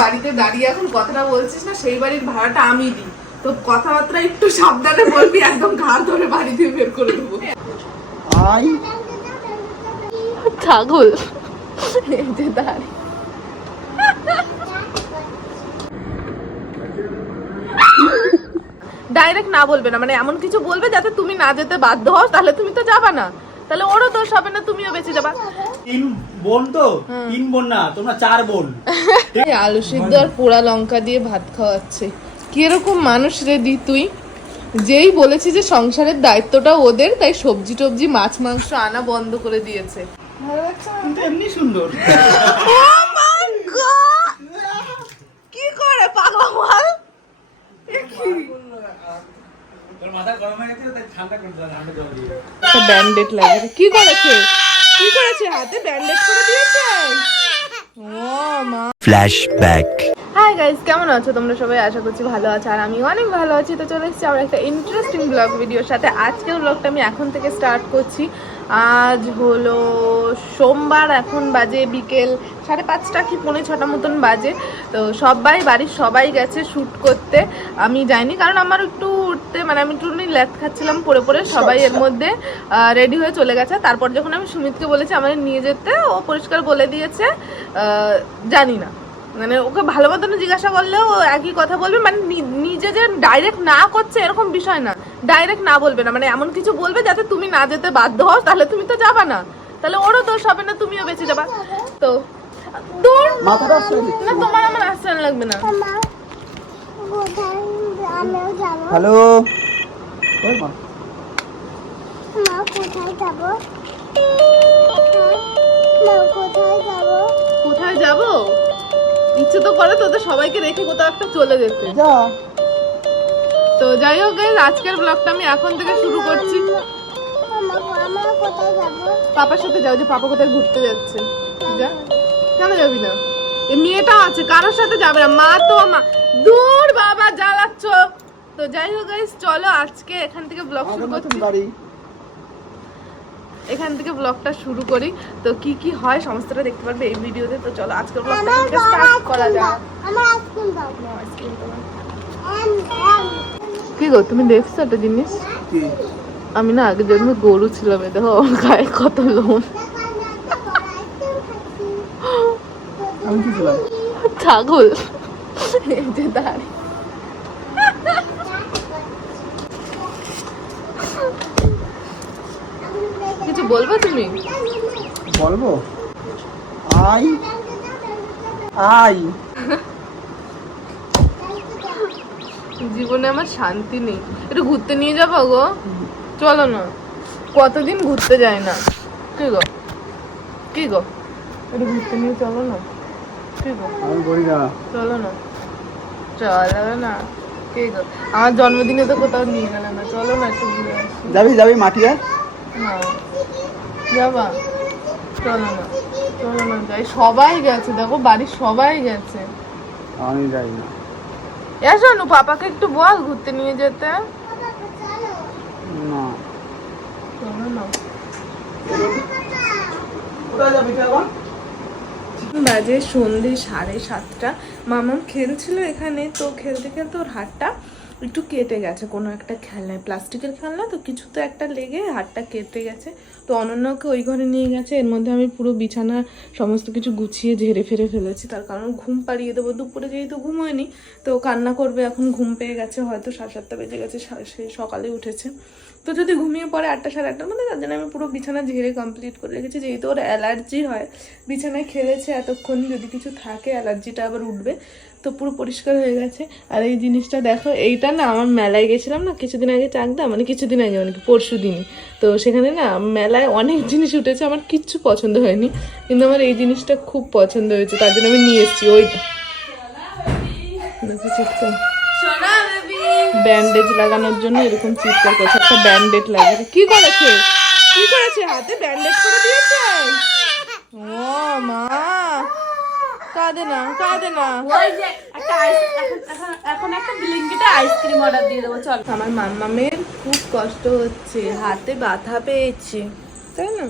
বাড়িতে দাঁড়িয়ে এখন কথাটা বলছিস না সেই বাড়ির ভাড়াটা আমি দিই। তো কথাবার্তা একটু সাবধানে বলবি একদম ঘাড় ধরে বাড়ি দিয়ে বের করে দেবো। আই। ছাগল ডাইরেক্ট না বলবে না মানে এমন কিছু বলবে যাতে তুমি না যেতে বাধ্য হও তাহলে তুমি তো যাবা না। তাহলে ওরও দোষ হবে না তুমিও বেঁচে যাবা। তিন বোন তো? তিন বোন না তোমরা চার বোন। আলু সিদ্ধ আর পোড়া লঙ্কা দিয়ে ভাত খাওয়াচ্ছে। কীরকম মানুষ রে দি তুই? যেই বলেছি যে সংসারের দায়িত্বটা ওদের তাই সবজি টবজি মাছ মাংস আনা বন্ধ করে দিয়েছে। ভালো লাগছে কিন্তু এমনি সুন্দর। Oh! কি করে পাগলা হয়ে কি করেছে? কি করেছে? হাতে ব্যান্ডেজ করে দিয়েছে? ও মা। ফ্ল্যাশব্যাক হাই গাইস কেমন আছো? তোমরা সবাই আশা করছি ভালো আছো আর আমি অনেক ভালো আছি। তো চলে এসেছি আমার একটা ইন্টারেস্টিং ব্লগ ভিডিওর সাথে। আজকের ব্লগটা আমি এখন থেকে স্টার্ট করছি। আজ হলো সোমবার এখন বাজে বিকেল সাড়ে পাঁচটা কি পৌনে ছটা মতন বাজে। তো সবাই বাড়ির সবাই গেছে শ্যুট করতে। আমি যাইনি কারণ আমার একটু উঠতে মানে আমি একটু ল্যাথ খাচ্ছিলাম পরে পরে সবাই এর মধ্যে রেডি হয়ে চলে গেছে। তারপর যখন আমি সুমিতকে বলেছি আমাদের নিয়ে যেতে ও পরিষ্কার বলে দিয়েছে জানি না। মানে ওকে ভালো মতন জিজ্ঞাসা করলেও একই কথা বলবে। মানে নিজে যে ডাইরেক্ট না করছে এরকম বিষয় না। ডাইরেক্ট না বলবে না মানে এমন কিছু বলবে যাতে তুমি না যেতে বাধ্য হও তাহলে তুমি তো যাবা না। তাহলে ওরও দোষ হবে না তুমিও বেঁচে যাবা। তো দূর না তোমার আমার আশ্রয় লাগবে না। হ্যালো? কোথায় যাব কোথায় যাব? ইচ্ছে তো করে তোদের সবাইকে রেখে কোথাও একটা চলে যেতে। যা। তো যাই হোক আজকের ব্লগটা আমি এখন থেকে শুরু করছি। পাপার সাথে যাও যে পাপা কোথায় ঘুরতে যাচ্ছে। যা। কেন যাবি না? এই মেয়েটা আছে কারোর সাথে যাবে না। মা তো মা দূর বাবা জ্বালাচ্ছ। তো যাই হোক গাইস চলো আজকে এখান থেকে ব্লগ শুরু করছি। এখান থেকে ব্লগটা শুরু করি। তো কি কি হয় সমস্তটা দেখতে পারবে এই ভিডিওতে। তো চলো আজকের ব্লগটা স্টার্ট করা যাক। আমার আইসক্রিম দাও। এম এম। কি গো তুমি দেখছ একটা জিনিস? আমি না আগে জন্মে গরু ছিলাম এ দেখো আমার গায়ে কত লোম। ছাগল। এই যে দাঁড়িয়ে কিছু বলব তুমি? বলব? আই? আই। জীবনে আমার শান্তি নেই। একটু ঘুরতে নিয়ে যাব গো। চলো না। কতদিন ঘুরতে যায় না? কি গো? কি গো? একটু ঘুরতে নিয়ে চলো না। কি গো? চলো না। চলো না। কি গো? আমার জন্মদিনে তো কোথাও নিয়ে গেলে না। চলো না একটু ঘুরে আসি। যাবি যাবি মাটিয়া? না। যাবা? চলো না। চলো না যাই। সবাই গেছে। দেখো বাড়ির সবাই গেছে। আমি যাই না। এসো নু পাপাকে একটু বল ঘুরতে নিয়ে যেতে। না। বাজে সন্ধে সাড়ে সাতটা। মামাম খেলছিল এখানে তো খেলতে খেলতে ওর হাতটা একটু কেটে গেছে, কোনো একটা খেলনায়। প্লাস্টিকের খেলনা তো কিছু তো একটা লেগে হাতটা কেটে গেছে। তো অনন্যকে ওই ঘরে নিয়ে গেছে, এর মধ্যে আমি পুরো বিছানা সমস্ত কিছু গুছিয়ে ঝেড়ে ফেরে ফেলেছি। তার কারণ ঘুম পাড়িয়ে দেবো। দুপুরে যেহেতু ঘুমোয়নি তো কান্না করবে, এখন ঘুম পেয়ে গেছে, হয়তো সাড়ে সাতটা বেজে গেছে সে সকালে উঠেছে। তো যদি ঘুমিয়ে পড়ে আটটা সাড়ে আটটার মধ্যে তার জন্য আমি পুরো বিছানা ঝেড়ে কমপ্লিট করে রেখেছি। যেহেতু ওর অ্যালার্জি হয়, বিছানায় খেলেছে এতক্ষণ, যদি কিছু থাকে অ্যালার্জিটা আবার উঠবে, তো পুরো পরিষ্কার হয়ে গেছে। আর এই জিনিসটা দেখো, এইটা না আমার মেলায় গেছিলাম না, কিছুদিন আগে চাকদা মানে কিছুদিন আগে মানে পরশু দিনই। তো সেখানে না মেলায় অনেক জিনিস উঠেছে, আমার কিচ্ছু পছন্দ হয়নি, কিন্তু আমার এই জিনিসটা খুব পছন্দ হয়েছে, তার জন্য আমি নিয়ে এসেছি। ওইটা ব্যান্ডেজ লাগানোর জন্য এরকম চিৎকার করছে। একটা ব্যান্ডেজ লাগিয়েছে কি করেছে? কি করেছে? হাতে ব্যান্ডেজ করে দিয়েছে? ও মা। কাঁদে না কাঁদে না। ওই যে একটা আইস এখন একটা ব্লিঙ্কিটে আইসক্রিম অর্ডার দিয়ে দেবো চল। আমার মাম্মামের খুব কষ্ট হচ্ছে হাতে ব্যথা পেয়েছে তাই না?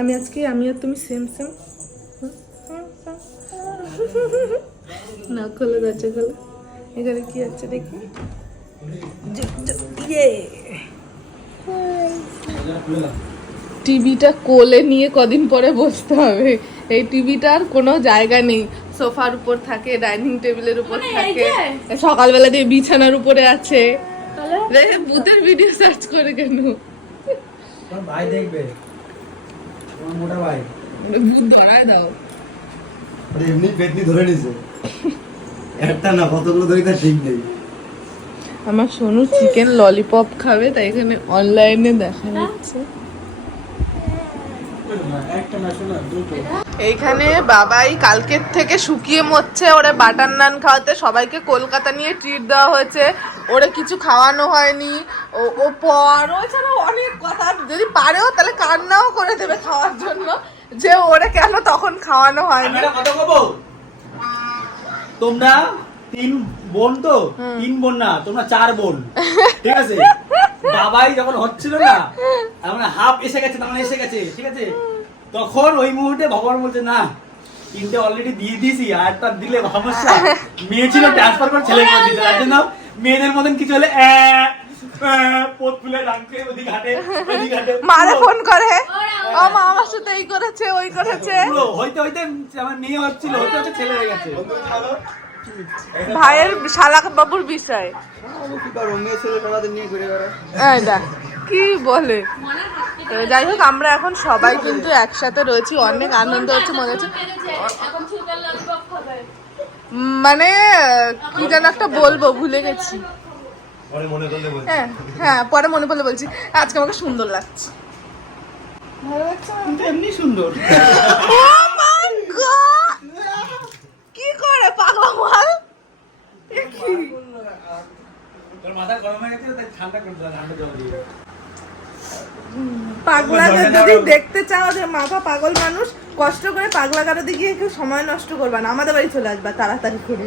আমি আজকে আমি আর তুমি সেম সেম না খোলো দরজা খোলো। এখানে কি আছে দেখি? ইয়ে। টিভিটা কোলে নিয়ে কদিন পরে বসতে হবে। এই টিভিটার কোনো জায়গা নেই। সোফার উপর থাকে ডাইনিং টেবিলের উপর মানে থাকে। সকালবেলা দিয়ে বিছানার উপরে আছে। ভূতের ভিডিও সার্চ করে কেন? তোর ভাই দেখবে। মোটা ভাই। ভূত ধরায় দাও। এমনি পেটনি ধরে নিছে। একটা না কতগুলো ধরে তার ঠিক নেই। আমার সোনু চিকেন ললিপপ খাবে তাই এখানে অনলাইনে দেখা যাচ্ছে এইখানে বাবাই কালকের থেকে শুকিয়ে মরছে ওরে বাটার নান খাওয়াতে। সবাইকে কলকাতা নিয়ে ট্রিট দেওয়া হয়েছে। ওরে কিছু খাওয়ানো হয়নি। ও ও পর ও এছাড়া অনেক কথা যদি পারেও তাহলে কান্নাও করে দেবে খাওয়ার জন্য। যে ওরে কেন তখন খাওয়ানো হয়নি। তোমরা তিন বোন তো? তিন বোন না তোমরা চার বোন। ঠিক আছে? বাবাই যখন হচ্ছিল না আমরা হাফ এসে গেছে তখন এসে গেছে ঠিক আছে? তখন ওই মুহূর্তে ভগবান বলছে না তিনটে অলরেডি দিয়ে দিয়েছি আর তার দিলে সমস্যা। মেয়ে ছিল ট্রান্সফার করে ছেলে করে দিতে তার জন্য মেয়েদের মতন কিছু হলে পোত ফুলে ডাকছে ওদিক হাটে ওদিক হাটে। মারে ফোন করে। ও মা আমার সাথে এই করেছে ওই করেছে। হইতে হইতে আমার মেয়ে হচ্ছিল হইতে হইতে ছেলে হয়ে গেছে। ভাইয়ের শালাক বাবুর বিষয় কি বলে? যাই হোক আমরা এখন সবাই কিন্তু একসাথে রয়েছি অনেক আনন্দ হচ্ছে মনে হচ্ছে। মানে কি যেন একটা বলব ভুলে গেছি। মনে হ্যাঁ হ্যাঁ পরে মনে পড়লে বলছি। আজকে আমাকে সুন্দর লাগছে ভালো লাগছে না? কিন্তু এমনি সুন্দর Oh my God! কি করে পাগলা মাল এ কি? তোর মাথা গরম হয়ে গেছে তাই ঠান্ডা করে দিলাম ঠান্ডা জল দিয়ে পাগলাকে যদি দেখতে চাও যে মাথা পাগল মানুষ কষ্ট করে পাগলা গাড়াতে গিয়ে কেউ সময় নষ্ট করবে না আমাদের বাড়ি চলে আসবা তাড়াতাড়ি করে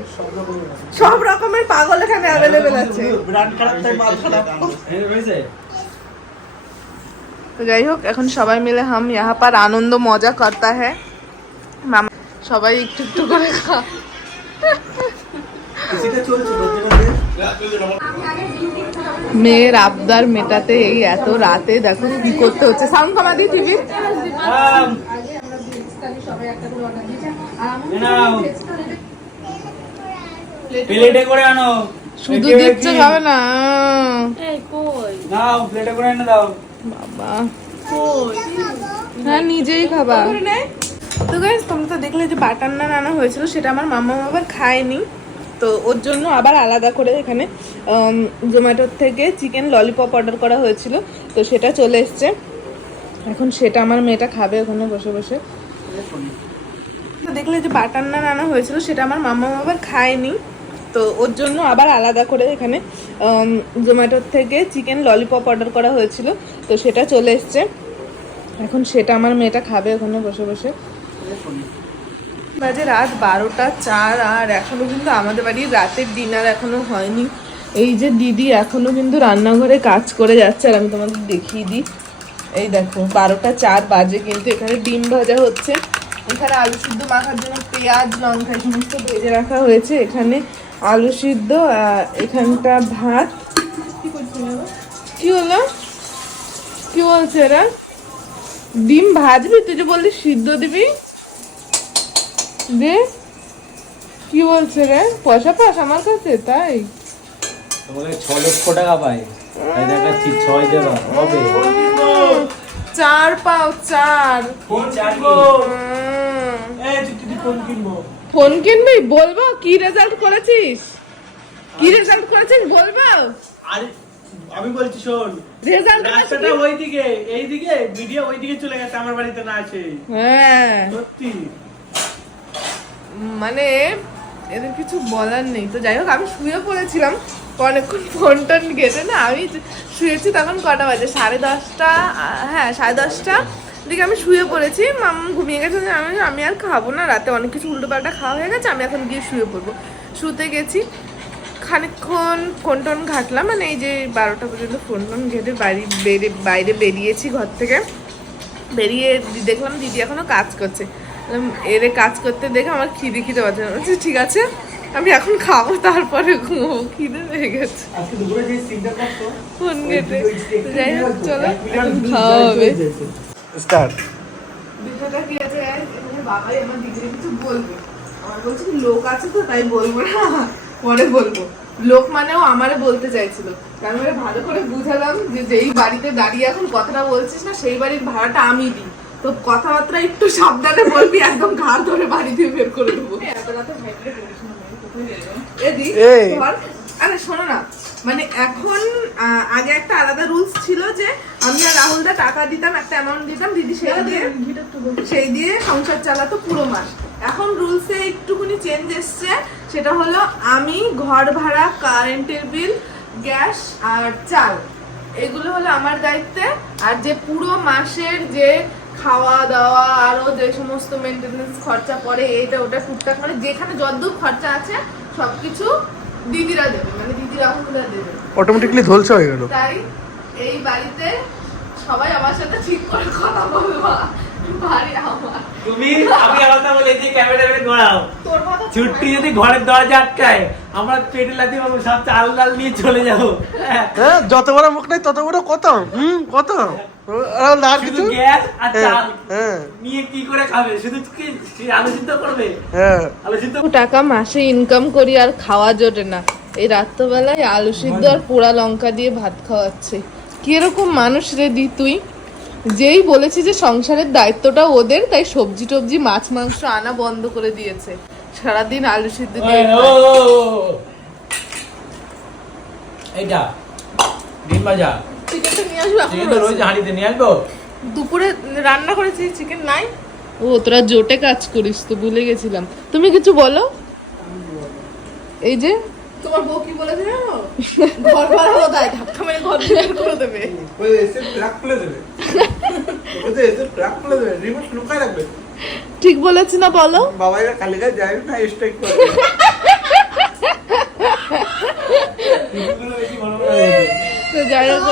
সব রকমের পাগল এখানে অ্যাভেলেবেল আছে ব্রান্ড খারাপ তাই মাল খারাপ এই হয়েছে তো যাই হোক এখন সবাই মিলে হাম ইহা পার আনন্দ মজা করতা হ্যাঁ মামা সবাই একটু একটু করে খা। মেয়ের আবদার মেটাতে এই এত রাতে দেখো কি করতে হচ্ছে। শুধু দেখছে হবে না। দাও। বাবা। হ্যাঁ নিজেই খাবা। তো গাইস তোমরা তো দেখলে যে বাটার নান আনা হয়েছিল সেটা আমার মামা আবার খায়নি। তো ওর জন্য আবার আলাদা করে এখানে জোম্যাটোর থেকে চিকেন ললিপপ অর্ডার করা হয়েছিল। তো সেটা চলে এসছে। এখন সেটা আমার মেয়েটা খাবে ওখানে বসে বসে। দেখলে যে বাটার নান আনা হয়েছিল সেটা আমার মামা আবার খায়নি। তো ওর জন্য আবার আলাদা করে এখানে জোম্যাটোর থেকে চিকেন ললিপপ অর্ডার করা হয়েছিল, তো সেটা চলে এসছে। এখন সেটা আমার মেয়েটা খাবে ওখানে বসে বসে। বাজে রাত বারোটা চার, আর এখনও কিন্তু আমাদের বাড়ির রাতের ডিনার এখনও হয়নি। এই যে দিদি এখনও কিন্তু রান্নাঘরে কাজ করে যাচ্ছে, আর আমি তোমাদের দেখিয়ে দিই। এই দেখো, বারোটা চার বাজে কিন্তু এখানে ডিম ভাজা হচ্ছে। এখানে আলু সিদ্ধ মাখার জন্য পেঁয়াজ, লঙ্কা সমস্ত ভেজে রাখা হয়েছে। এখানে আলু সিদ্ধ এখানটা ভাত। কি হলো? কি বলছে এরা? ডিম ভাজবি তুই যে বললি সিদ্ধ দিবি? দে। কি বলছে রে? পয়সা পাস আমার কাছে, তাই? তোমাকে ছ লক্ষ টাকা পাই। ছয় দেবা। হবে। চার পাও চার। ফোন উম, ফোন কিনবি? বলব? কি রেজাল্ট করেছিস? কি রেজাল্ট করেছিস? বলব? আরে আমি বলছি শোন রেজাল্ট রাস্তাটা ওইদিকে এইদিকে ভিডিও ওইদিকে চলে গেছে আমার বাড়িতে না আছে। হ্যাঁ। সত্যি। মানে এদের কিছু বলার নেই। তো যাই হোক আমি শুয়ে পড়েছিলাম। অনেকক্ষণ ফোন টোন ঘেটে না আমি শুয়েছি তখন কটা বাজে? সাড়ে দশটা হ্যাঁ সাড়ে দশটা। দিকে আমি শুয়ে পড়েছি মাম ঘুমিয়ে গেছে আমি আমি আর খাব না রাতে অনেক কিছু উল্টো পাল্টা খাওয়া হয়ে গেছে আমি এখন গিয়ে শুয়ে পড়ব। শুতে গেছি খানিকক্ষণ ফোন টোন ঘাটলাম মানে এই যে বারোটা পর্যন্ত ফোন টোন ঘেটে বাড়ি বেরে বাইরে বেরিয়েছি ঘর থেকে। বেরিয়ে দেখলাম দিদি এখনও কাজ করছে। এরে কাজ করতে দেখে আমার খিদে খিদে না বলছি, ঠিক আছে। আমি এখন খাব তারপরে ঘুমবো খিদে পেয়ে গেছে। আজকে দুপুরে যে সিনটা করতো ফোন যাই হোক চলো এখন খাওয়া হবে। স্টার্ট। বিষয়টা কি আছে? এখানে বাবাই আমার দিদিকে কিছু বলবে। আমার বলছে লোক আছে তো তাই বলব না। পরে বলব। লোক মানেও আমারে বলতে চাইছিল। আমি ভালো করে বুঝালাম যে যেই বাড়িতে দাঁড়িয়ে এখন কথাটা বলছিস না সেই বাড়ির ভাড়াটা আমি দিই। তো কথাবার্তা একটু সাবধানে বলবি একদম ঘাড় ধরে বাড়ি দিয়ে বের করে দেবো। এত রাতে এই। আরে শোনো না। মানে এখন আগে একটা আলাদা রুলস ছিল যে আমি আর রাহুলদা টাকা দিতাম একটা অ্যামাউন্ট দিতাম দিদি সেই দিয়ে সেই দিয়ে সংসার চালাতো পুরো মাস। এখন রুলসে একটুখানি চেঞ্জ এসছে। সেটা হলো আমি ঘর ভাড়া কারেন্টের বিল গ্যাস আর চাল। এগুলো হলো আমার দায়িত্বে। আর যে পুরো মাসের যে খাওয়া দাওয়া আরও যে সমস্ত মেনটেনেন্স খরচা পড়ে এইটা ওটা টুকটাক মানে যেখানে যতদূর খরচা আছে সবকিছু দিদিরা দেবে মানে দিদিরা রাহুলরা দেবে। অটোমেটিকলি ধলসা হয়ে গেল। তাই এই বাড়িতে সবাই আমার সাথে ঠিক করে কথা বলবা আমার। তুমি আমি আলাদা বলে যে ক্যামেরা ঘোরাও। তোর কথা ছুট্টি যদি ঘরের দরজা আটকায় আমরা পেটে পাবো সব চাল ডাল নিয়ে চলে যাব। হ্যাঁ, যত বড় মুখ নাই তত বড় কত? হুম কত? আর কিছু? গ্যাস আর হ্যাঁ, চাল। হ্যাঁ। নিয়ে কি করে খাবে? শুধু কি কি আলু সিদ্ধ করবে? হ্যাঁ। আলু সিদ্ধ টাকা মাসে ইনকাম করি আর খাওয়া জোটে না। এই রাত্রবেলায় আলু সিদ্ধ আর পোড়া লঙ্কা দিয়ে ভাত খাওয়াচ্ছে। কীরকম মানুষ রে দি তুই? যেই বলেছি যে সংসারের দায়িত্বটা ওদের তাই সবজি টবজি মাছ মাংস আনা বন্ধ করে দিয়েছে। সারাদিন আলু সিদ্ধ দিয়ে। এইটা ডিম ভাজা। চিকেনটা নিয়ে আসব চিকেন তো হাঁড়িতে নিয়ে আসব? দুপুরে রান্না করেছি চিকেন নাই। ও তোরা জোটে কাজ করিস তো ভুলে গেছিলাম। তুমি কিছু বলো? এই যে? তোমার বউ কি বলেছে জানো? ঘর ভাড়া কোথায় ধাক্কা মেরে ঘর বের করে দেবে। ওই এসে প্লাগ খুলে দেবে। ওই এসে প্লাগ খুলে দেবে রিমোট লুকায় রাখবে। ঠিক বলেছি না বলো? বাবাইরা কালিকা যায় না স্ট্রাইক করে তো যাই হোক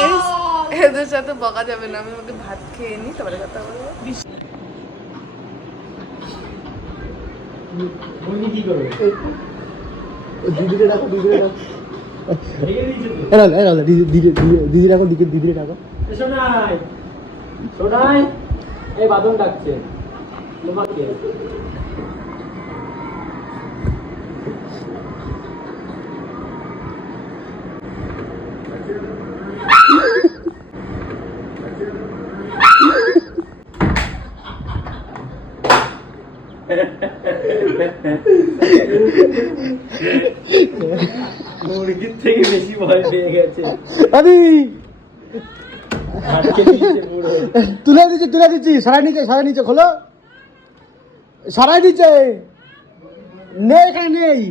এদের সাথে বকা যাবে না আমি ওকে ভাত খেয়ে নিই তারপরে কথা বলব। কি করবে? দিদিরে রাখো দিদিরে রাখো রেখে দিয়েছে তো। এরা এরা দিদি দিদি দিদি রাখো দিদি দিদিরে রাখো এ সোনাই সোনাই এই বাদন ডাকছে। মুরগির থেকে বেশি ভয় পেয়ে গেছে। আরে তুলে দিচ্ছি তুলে দিচ্ছি সারাই নিচে সারাই নিচে খোলো। সারাই দিচ্ছে নেই এখানে নেই।